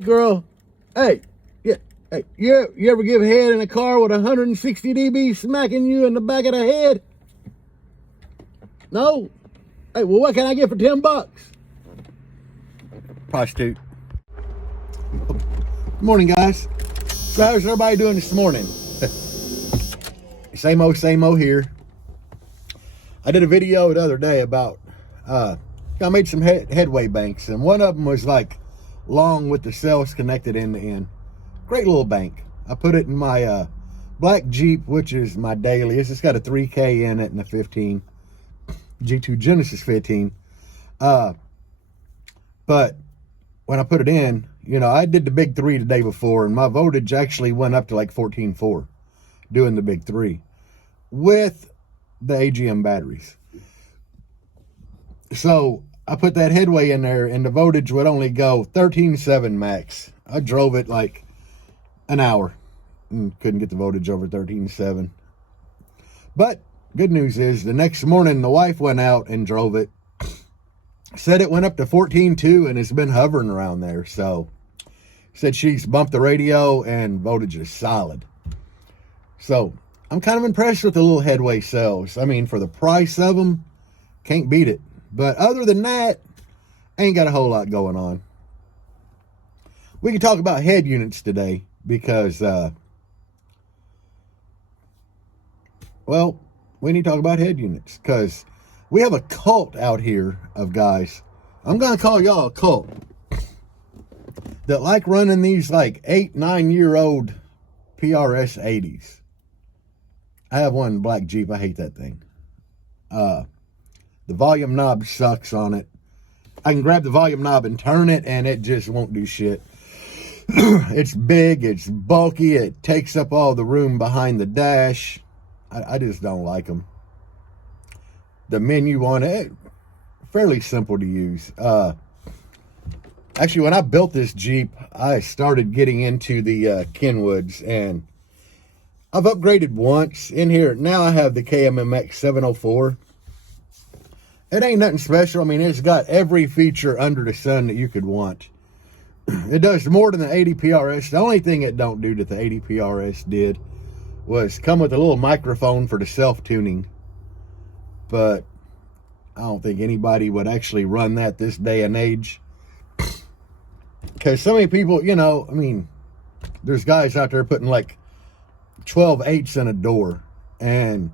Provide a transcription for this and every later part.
Girl, hey, yeah, hey, you ever give head in a car with 160 dB smacking you in the back of the head? No? Hey, well, what can I get for $10? Prostitute. Good morning, guys. So how's everybody doing this morning? Same old here. I did a video the other day about, I made some headway banks, and one of them was like long with the cells connected end to end. Great little bank. I put it in my black Jeep, which is my daily. It's just got a 3K in it and a 15. G2 Genesis 15. But when I put it in, I did the big 3 the day before, and my voltage actually went up to like 14.4 doing the big 3 with the AGM batteries. So I put that headway in there, and the voltage would only go 13.7 max. I drove it like an hour and couldn't get the voltage over 13.7. But good news is the next morning the wife went out and drove it. Said it went up to 14.2 and it's been hovering around there. So said she's bumped the radio and voltage is solid. So I'm kind of impressed with the little headway cells. I mean, for the price of them, can't beat it. But other than that, ain't got a whole lot going on. We can talk about head units today because, well, we need to talk about head units because we have a cult out here of guys. I'm going to call y'all a cult that like running these like 8-9-year-old PRS 80s. I have one black Jeep. I hate that thing. The volume knob sucks on it. I can grab the volume knob and turn it, and it just won't do shit. It's big, it's bulky, it takes up all the room behind the dash. I just don't like them. The menu on it, fairly simple to use. Actually, when I built this Jeep, I started getting into the Kenwoods, and I've upgraded once in here. Now I have the KMMX 704. It ain't nothing special. I mean, it's got every feature under the sun that you could want. It does more than the 80 PRS. The only thing it don't do that the 80 PRS did was come with a little microphone for the self-tuning. But I don't think anybody would actually run that this day and age. Because so many people, I mean, there's guys out there putting like 12/8 in a door and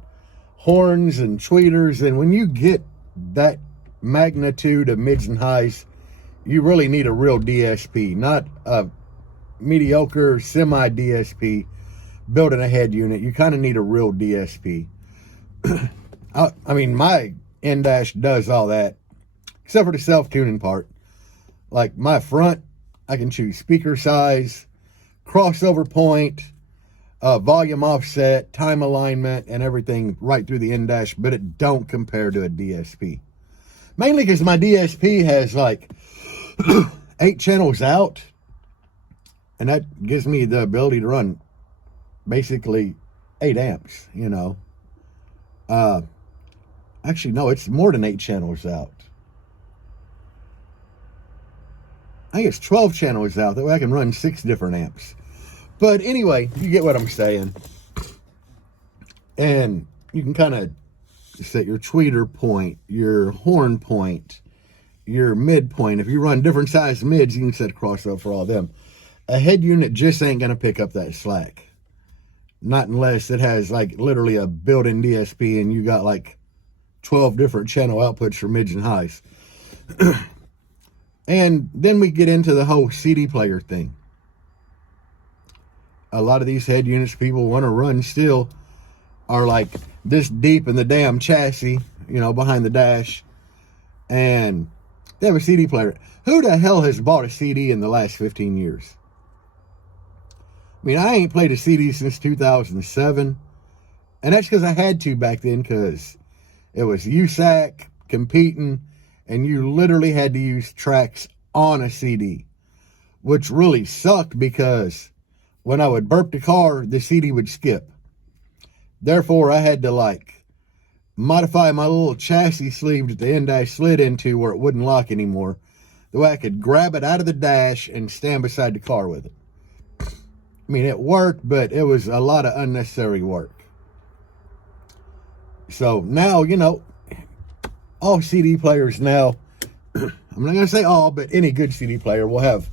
horns and tweeters. And when you get that magnitude of mids and highs, you really need a real DSP, not a mediocre semi DSP building a head unit. You kind of need a real DSP. I mean, my N-Dash does all that except for the self-tuning part. Like my front, I can choose speaker size, crossover point, volume offset, time alignment, and everything right through the N-Dash, but it don't compare to a DSP. Mainly because my DSP has like 8 channels out, and that gives me the ability to run basically 8 amps, Actually, no, it's more than 8 channels out. I think it's 12 channels out. That way I can run 6 different amps. But anyway, you get what I'm saying. And you can kind of set your tweeter point, your horn point, your mid point. If you run different size mids, you can set crossover for all of them. A head unit just ain't going to pick up that slack. Not unless it has like literally a built-in DSP and you got like 12 different channel outputs for mids and highs. And then we get into the whole CD player thing. A lot of these head units people want to run still are like this deep in the damn chassis, behind the dash. And they have a CD player. Who the hell has bought a CD in the last 15 years? I mean, I ain't played a CD since 2007. And that's because I had to back then, because it was USAC competing, and you literally had to use tracks on a CD, which really sucked because when I would burp the car, the CD would skip. Therefore, I had to modify my little chassis sleeve that the N-Dash slid into where it wouldn't lock anymore. the way I could grab it out of the dash and stand beside the car with it. I mean, it worked, but it was a lot of unnecessary work. So now, you know, all CD players now, I'm not going to say all, but any good CD player will have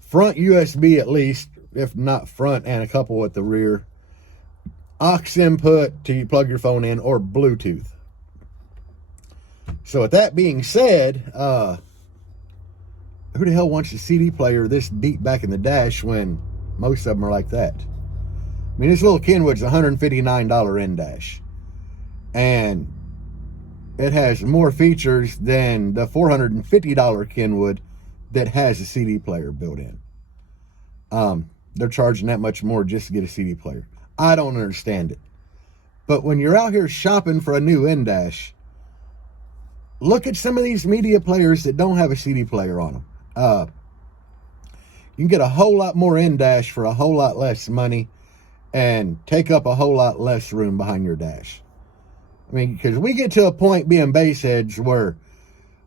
front USB at least, if not front and a couple at the rear. Aux input to plug your phone in, or Bluetooth. So with that being said, who the hell wants a CD player this deep back in the dash when most of them are like that? I mean, this little Kenwood's $159 in dash. And it has more features than the $450 Kenwood that has a CD player built in. They're charging that much more just to get a CD player. I don't understand it. But when you're out here shopping for a new in-dash, look at some of these media players that don't have a CD player on them. You can get a whole lot more in-dash for a whole lot less money and take up a whole lot less room behind your dash. I mean, because we get to a point being bass heads where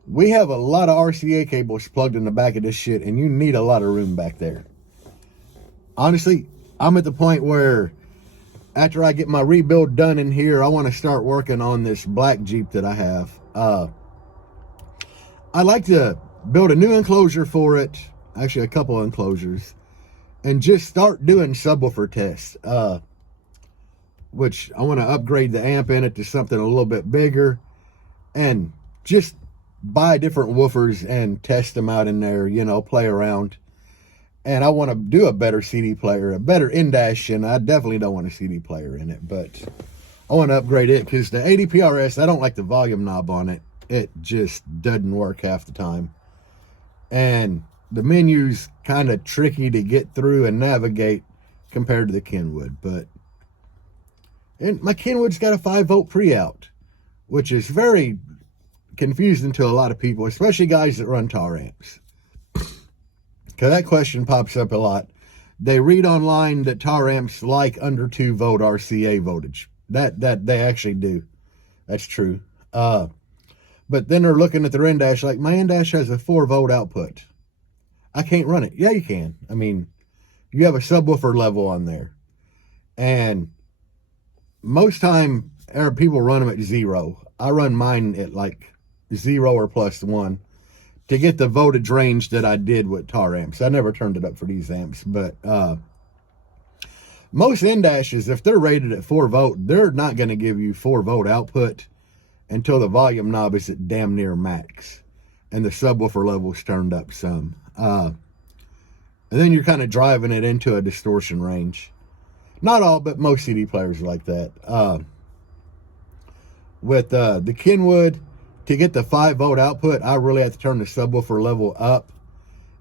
we have a lot of RCA cables plugged in the back of this shit, and you need a lot of room back there. Honestly, I'm at the point where after I get my rebuild done in here, I want to start working on this black Jeep that I have. I'd like to build a new enclosure for it, actually a couple of enclosures, and just start doing subwoofer tests, which I want to upgrade the amp in it to something a little bit bigger, and just buy different woofers and test them out in there, you know, play around. And I want to do a better CD player, a better in-dash, and I definitely don't want a CD player in it, but I want to upgrade it because the 80 PRS, I don't like the volume knob on it. It just doesn't work half the time. And the menu's kind of tricky to get through and navigate compared to the Kenwood. And my Kenwood's got a 5-volt pre-out, which is very confusing to a lot of people, especially guys that run tar amps. Because that question pops up a lot. They read online that tar amps like under 2 volt RCA voltage. That they actually do. That's true. But then they're looking at their in-dash like, my in-dash has a 4 volt output. I can't run it. Yeah, you can. I mean, you have a subwoofer level on there. And most time, people run them at 0. I run mine at like 0 or +1 to get the voltage range that I did with tar amps. I never turned it up for these amps, but most in-dashes, if they're rated at 4 volt, they're not going to give you 4 volt output until the volume knob is at damn near max and the subwoofer level's turned up some. And then you're kind of driving it into a distortion range. Not all, but most CD players are like that. With the Kenwood, to get the 5 volt output, I really have to turn the subwoofer level up,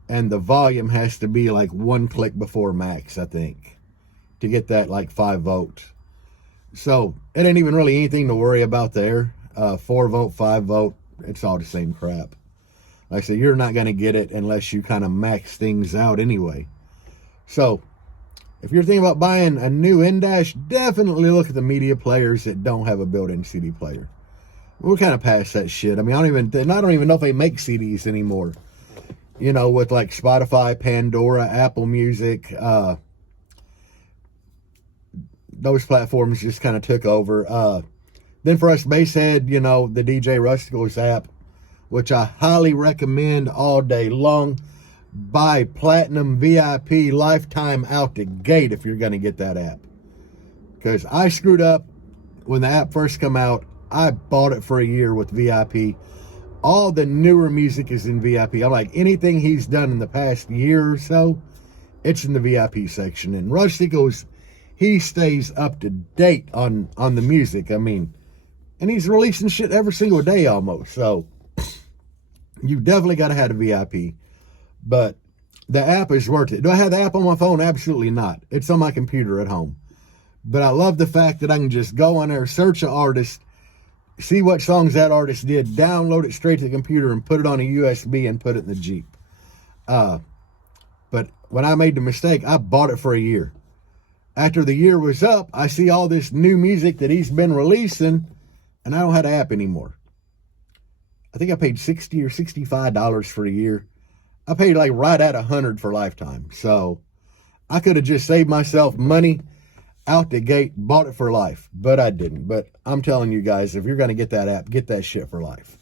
and the volume has to be like 1 click before max, I think, to get that like 5 volt. So it ain't even really anything to worry about there. 4 volt, 5 volt, it's all the same crap. Like I said, you're not going to get it unless you kind of max things out anyway. So if you're thinking about buying a new in-dash, definitely look at the media players that don't have a built-in CD player. We're kind of past that shit. I mean, I don't even know if they make CDs anymore. You know, with like Spotify, Pandora, Apple Music, those platforms just kind of took over. Then for us basshead, you know, the DJ Rusticals app, which I highly recommend all day long. Buy Platinum VIP lifetime out the gate if you're going to get that app. Because I screwed up when the app first came out. I bought it for a year with VIP. All the newer music is in VIP. I'm like, anything he's done in the past year or so, it's in the VIP section. And Rusticals, he stays up to date on the music. I mean, and he's releasing shit every single day almost. So you definitely got to have a VIP. But the app is worth it. Do I have the app on my phone? Absolutely not. It's on my computer at home. But I love the fact that I can just go on there, search an artist, see what songs that artist did, download it straight to the computer and put it on a USB and put it in the Jeep. But when I made the mistake, I bought it for a year. After the year was up, I see all this new music that he's been releasing, and I don't have the app anymore. I think I paid $60 or $65 for a year. I paid like right at 100 for lifetime. So I could have just saved myself money out the gate, bought it for life, but I didn't. But I'm telling you guys, if you're going to get that app, get that shit for life.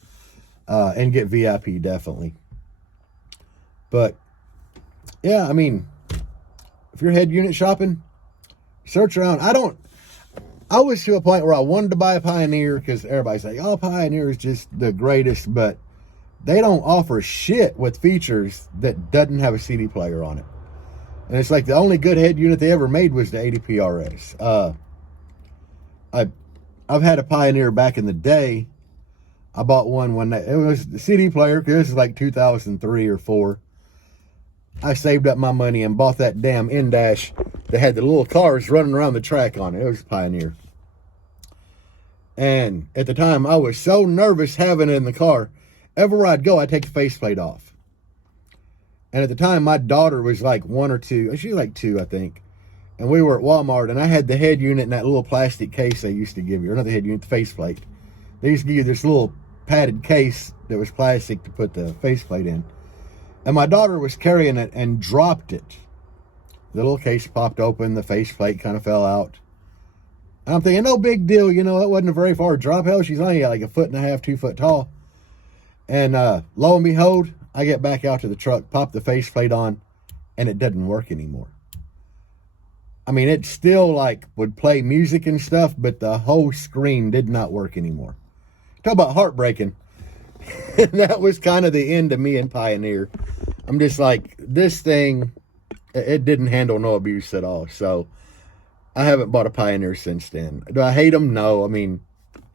And get VIP, definitely. But yeah, I mean, if you're head unit shopping, search around. I was to a point where I wanted to buy a Pioneer because everybody's like, oh, Pioneer is just the greatest, but they don't offer shit with features that doesn't have a CD player on it. And it's like the only good head unit they ever made was the ADP RS. I've had a Pioneer back in the day. I bought one when it was the CD player, because this is like 2003 or 4. I saved up my money and bought that damn N-Dash that had the little cars running around the track on it. It was a Pioneer. And at the time, I was so nervous having it in the car. Everywhere I'd go, I'd take the faceplate off. And at the time, my daughter was like 1 or 2. She was like 2, I think. And we were at Walmart, and I had the head unit in that little plastic case they used to give you. Or not the head unit, the faceplate. They used to give you this little padded case that was plastic to put the faceplate in. And my daughter was carrying it and dropped it. The little case popped open, the faceplate kind of fell out. And I'm thinking, no big deal, you know, that wasn't a very far drop. Hell, she's only like 1.5 feet, 2 foot tall. And lo and behold, I get back out to the truck, pop the faceplate on, and it doesn't work anymore. I mean, it still like would play music and stuff, but the whole screen did not work anymore. Talk about heartbreaking. That was kind of the end of me and Pioneer. I'm just like, this thing, it didn't handle no abuse at all. So I haven't bought a Pioneer since then. Do I hate them? No. I mean,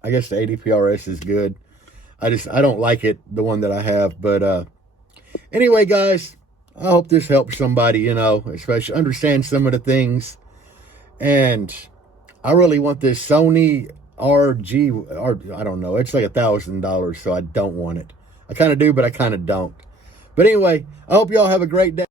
I guess the ADP RS is good. I don't like it, the one that I have. But anyway, guys, I hope this helps somebody, you know, especially understand some of the things. And I really want this Sony RG, I don't know. It's like $1,000, so I don't want it. I kind of do, but I kind of don't. But anyway, I hope y'all have a great day.